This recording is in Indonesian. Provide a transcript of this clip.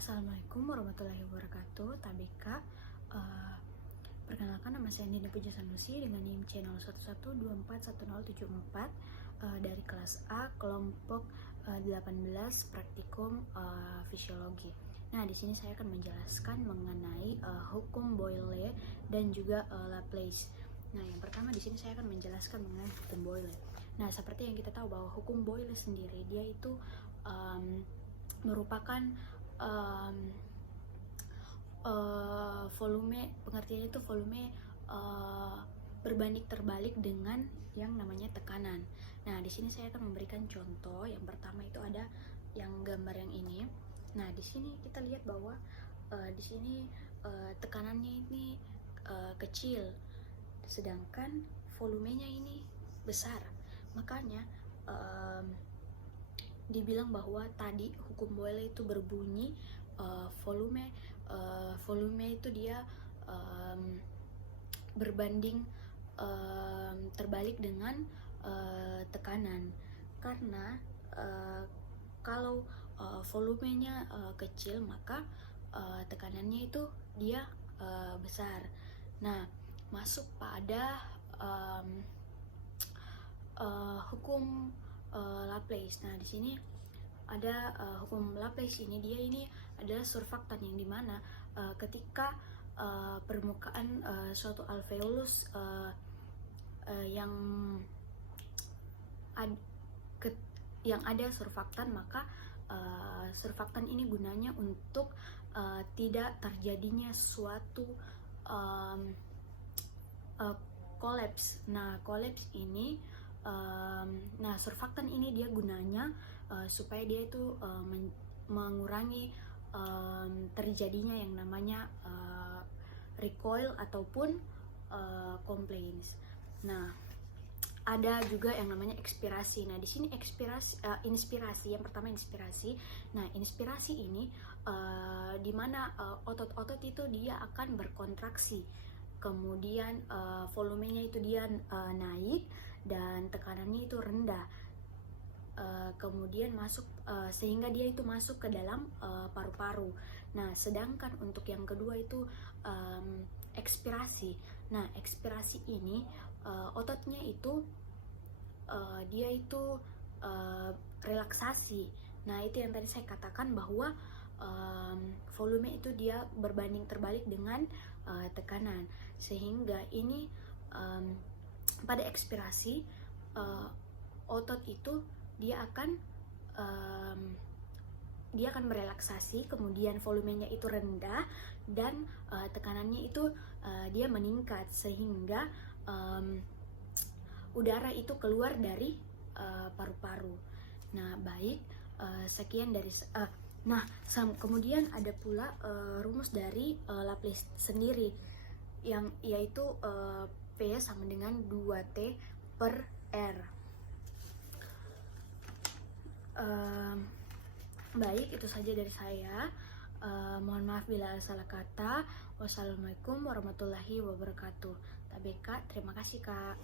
Assalamualaikum warahmatullahi wabarakatuh. TBK, perkenalkan nama saya Nina Puja Sanusi dengan NIM C0112411074 dari kelas A kelompok 18 praktikum fisiologi. Nah, di sini saya akan menjelaskan mengenai hukum Boyle dan juga Laplace. Nah, yang pertama di sini saya akan menjelaskan mengenai hukum Boyle. Nah, seperti yang kita tahu bahwa hukum Boyle sendiri dia itu merupakan volume, pengertiannya itu volume berbanding terbalik dengan yang namanya tekanan. Nah, di sini saya akan memberikan contoh. Yang pertama itu ada yang gambar yang ini. Nah, di sini kita lihat bahwa di sini tekanannya ini kecil, sedangkan volumenya ini besar. Makanya dibilang bahwa tadi hukum Boyle itu berbunyi volume itu dia berbanding terbalik dengan tekanan, karena kalau volumenya kecil maka tekanannya itu dia besar. Nah, masuk pada hukum Laplace. Nah, di sini ada hukum Laplace ini, dia ini adalah surfaktan yang dimana ketika permukaan suatu alveolus yang ada surfaktan, maka surfaktan ini gunanya untuk tidak terjadinya suatu kolaps. Nah, kolaps ini surfaktan ini dia gunanya supaya dia itu mengurangi terjadinya yang namanya recoil ataupun complaints. Nah, ada juga yang namanya ekspirasi. Nah, di sini inspirasi. Yang pertama inspirasi. Nah, inspirasi ini di mana otot-otot itu dia akan berkontraksi. Kemudian volumenya itu dia naik dan tekanannya itu rendah. Kemudian masuk sehingga dia itu masuk ke dalam paru-paru. Nah, sedangkan untuk yang kedua itu ekspirasi. Nah, ekspirasi ini ototnya itu dia itu relaksasi. Nah, itu yang tadi saya katakan bahwa volume itu dia berbanding terbalik dengan tekanan, sehingga ini pada ekspirasi otot itu dia akan merelaksasi, kemudian volumenya itu rendah dan tekanannya itu dia meningkat, sehingga udara itu keluar dari paru-paru. Nah, baik, sekian dari kemudian ada pula rumus dari Laplace sendiri, yang yaitu P sama dengan 2T per R. Baik, itu saja dari saya. Mohon maaf bila salah kata. Wassalamualaikum warahmatullahi wabarakatuh. TBK, terima kasih Kak.